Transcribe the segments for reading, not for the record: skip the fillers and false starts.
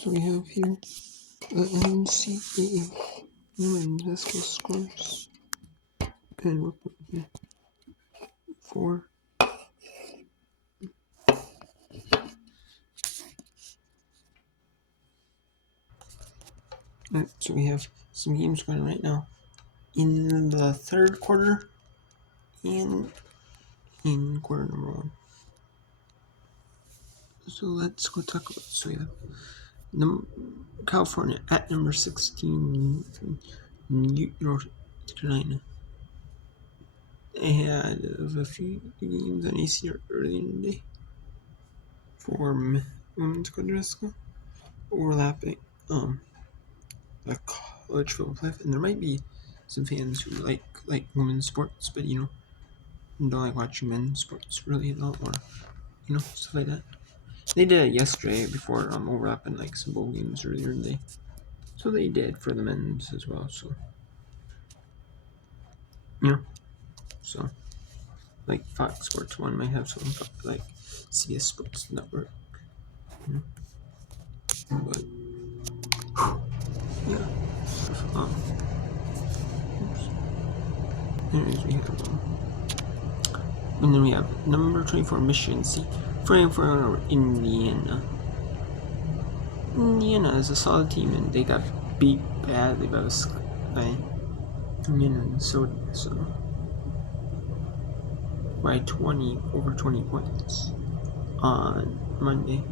So we have here the NCAA women's basketball scores. And we'll put here 4. Alright, so we have some games going right now in the third quarter and in quarter number 1. So let's go talk about. So we have California at number 16, North Carolina. They had a few games on AC earlier in the day for women's college basketball, overlapping the college football playoff, and there might be some fans who like women's sports, but don't like watching men's sports really at all, or stuff like that. They did it yesterday before overlapping like some bowl games earlier in the day, so they did for the men's as well. So so like Fox Sports 1 might have something like CS Sports Network, but yeah. Anyways, and then we have number 24 Michigan State, 44 Indiana. Indiana is a solid team, and they got beat badly by Minnesota, so by over 20 points on Monday.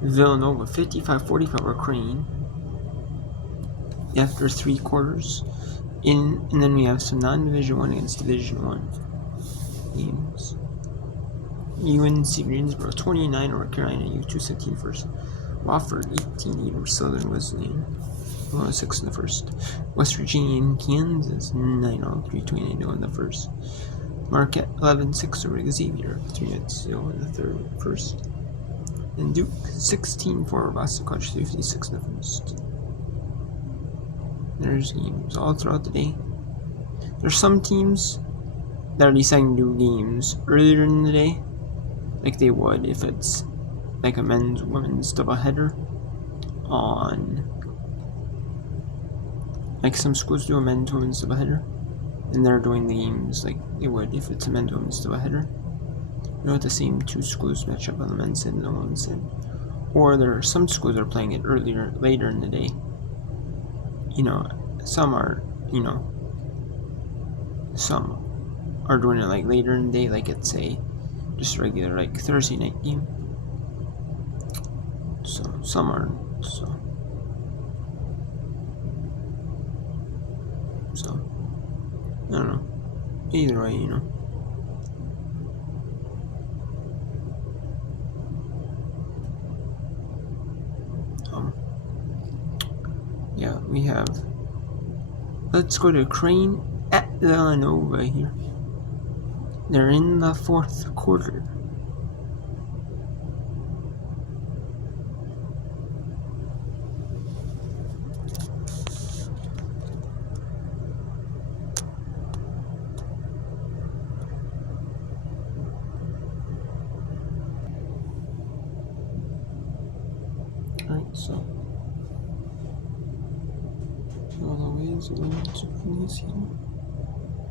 Villanova 55-45 over Crane after 3 quarters. And then we have some non-Division 1 against Division 1 games. UNC Greensboro 29 over Carolina U217 first. Wofford 18-8 over Southern Wesleyan 6 in the first. West Virginia and Kansas 9-all 3-29 in the first. Marquette 11-6 over Xavier 3-0 in the first. And Duke 16-4 over Boston College 356 in the first. There's games all throughout the day. There's some teams that are deciding to do games earlier in the day, like they would if it's like a women's doubleheader on. Like some schools do a women's doubleheader, and they're doing the games like they would if it's a women's doubleheader. The same 2 schools match up on the men's side and the women's side. Or there are some schools that are playing it later in the day. Some are, some are doing it like later in the day, like it's just regular like Thursday night game. So some aren't. So I don't know. Either way, Yeah, we have. Let's go to Crane at Villanova here. They're in the 4th quarter. Alright, so the ways are going to finish here.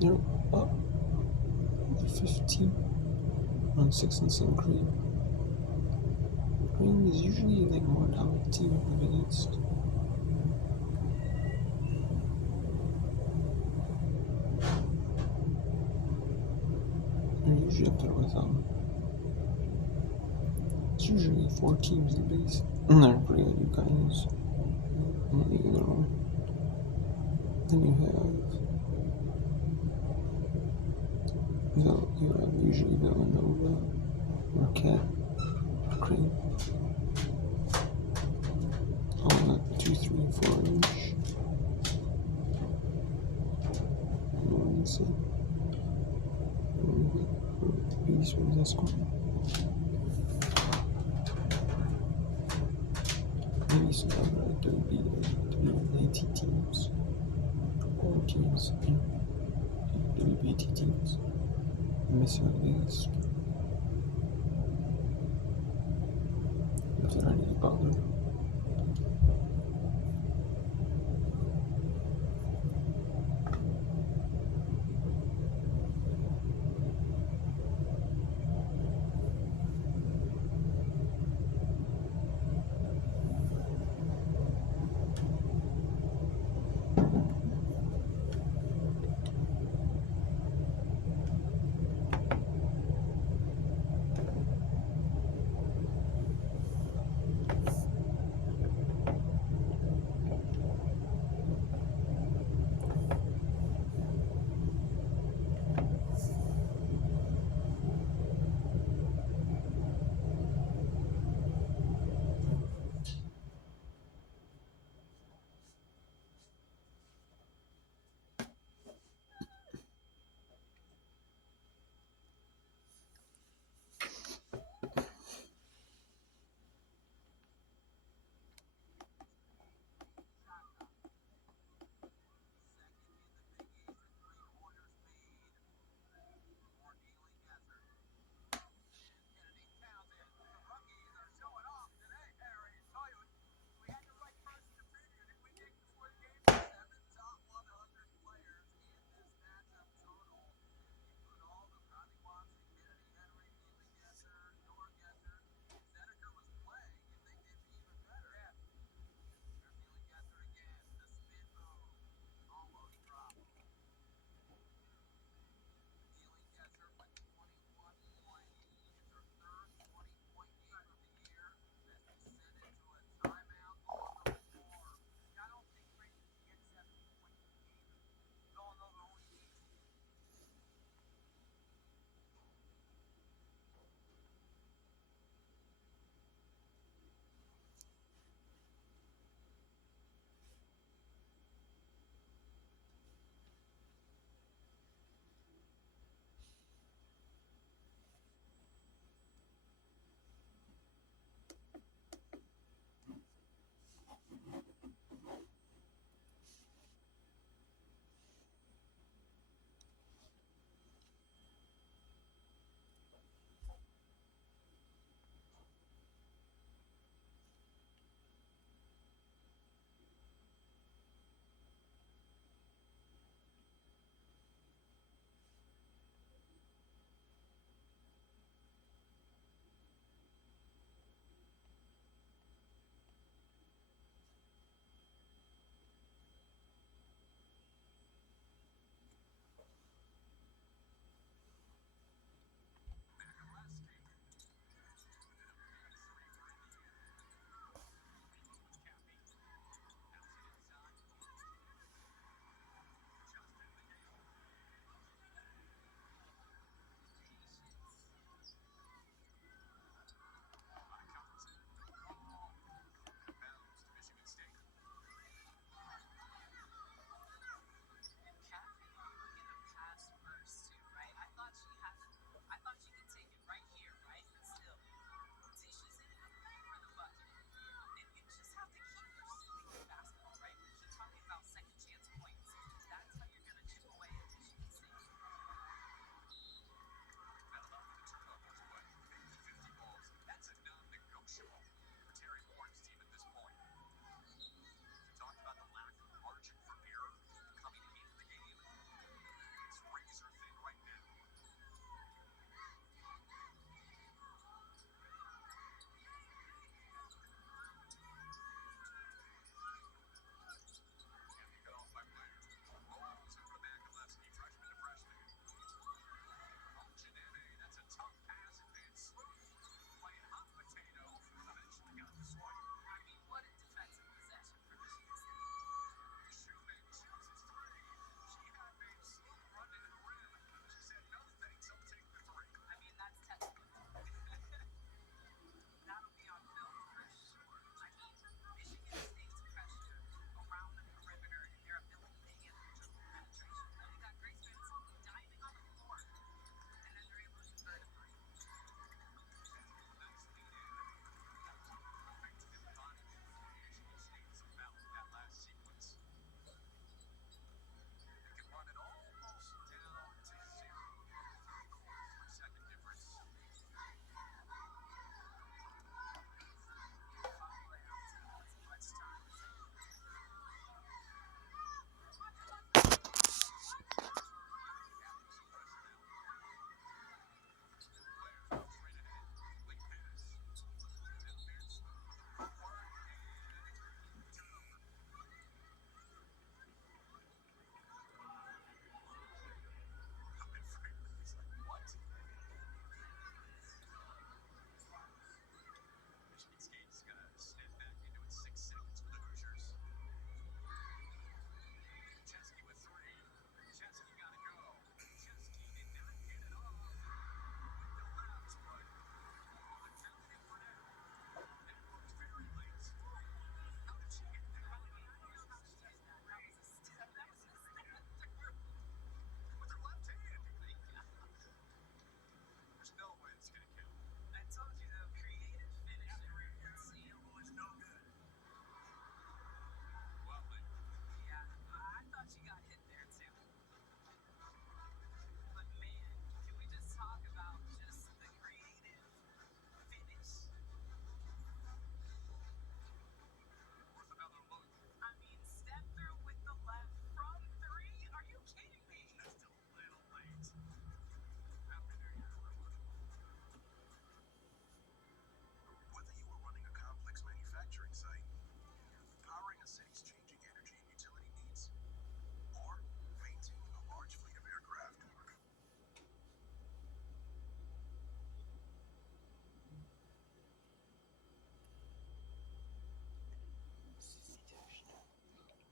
They're up 15 on 6 and 7 Crane. Crane is usually like more dominant team in the Big East. They're usually up there with it's usually 4 teams in the Big East, and they're pretty good, you guys. Then you have usually Villanova, Marquette, Crane, all in that 2, 3, 4 range. These ones are scoring. Maybe some other like there would be 18 teams. All teams in WBT teams. I'm missing out these. If they're any Butler.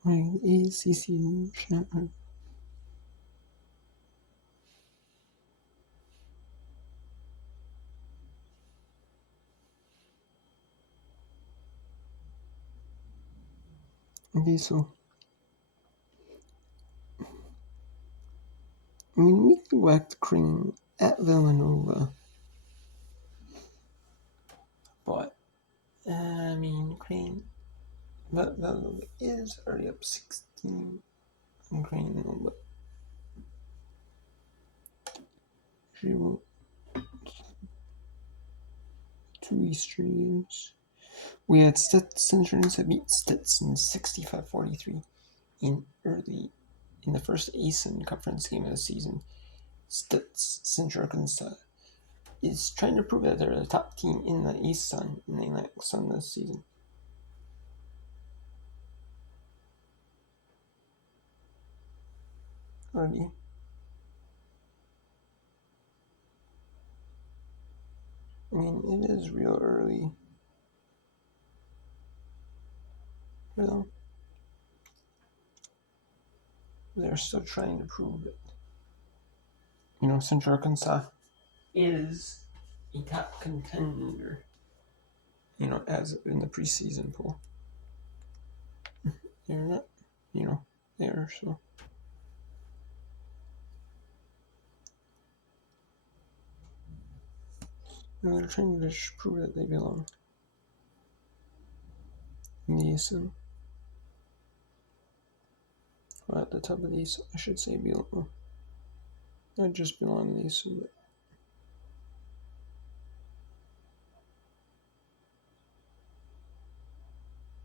Right, ACC champion. Okay, so I mean, we can go back to Crane at Villanova, but I mean, Villanova is already up 16 on Crane, but she will 2 Eastern games. We had Stetson that beat Stetson 65-43 in the first ASUN conference game of the season. Central Arkansas is trying to prove that they're the top team in the ASUN in the Atlantic Sun this season. Already. I mean, it is real early for them. They're still trying to prove it. You know, Central Arkansas is a top contender, you know, as in the preseason poll. They're not, you know, there, so. You know, they're trying to prove that they belong in the ASUN. Or at the top of the ASUN, I should say belong. Not just belong in the ASUN, but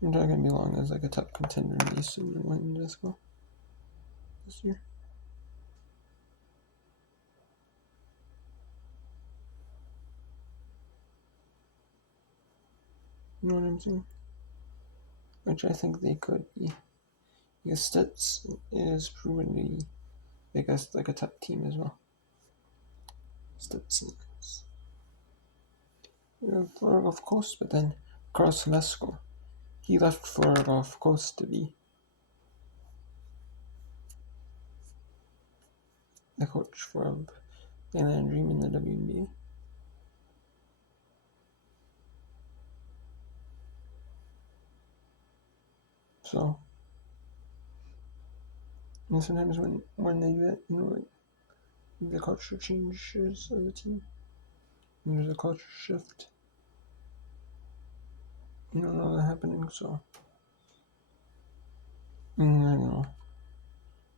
I'm talking belong as like a top contender in the ASUN and win this year. You know what I'm saying? Which I think they could be. Because Stutz is proven to be, I guess, like a top team as well. Stetson is. Florida Gulf Coast, but then Carlos Mesco, he left Florida Gulf Coast to be the coach for Mainland Dream in the WNBA. So, and sometimes when they do that, you know, like the culture changes of the team. And there's a culture shift. You don't know that happening, so I don't know.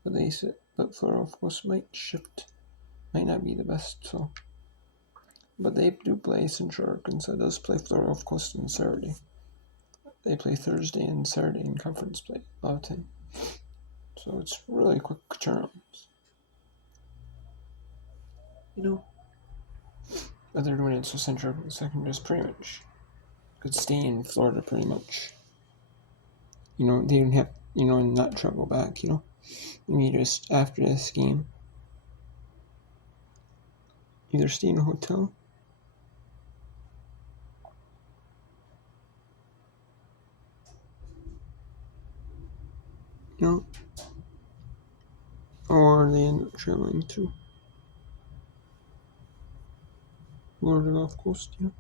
But they said, but Florida of course might not be the best. So, but they do play Central Arkansas does play Florida of course on Saturday. They play Thursday and Saturday in conference play about 10. So it's really quick turnarounds. You know, but they're doing it so Central Arkansas can just pretty much could stay in Florida pretty much. You know, they didn't have, you know, and not travel back, you know. Maybe just after this game, either stay in a hotel, you know, or they end up traveling to Florida Gulf Coast, you know.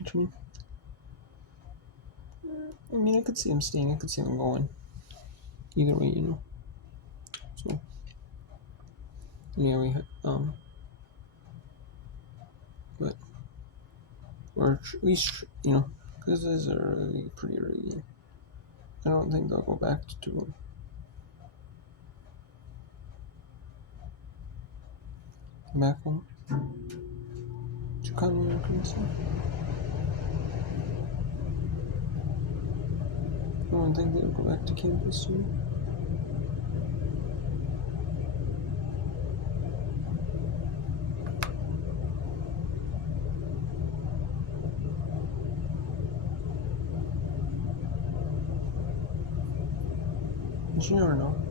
Which I mean, I could see them staying, I could see them going. Either way, you know. So, yeah, but, or at least, you know, because this is a really pretty early game. I don't think they'll go back to back home to Conway, Arkansas. I don't think they'll go back to campus soon. But you never know.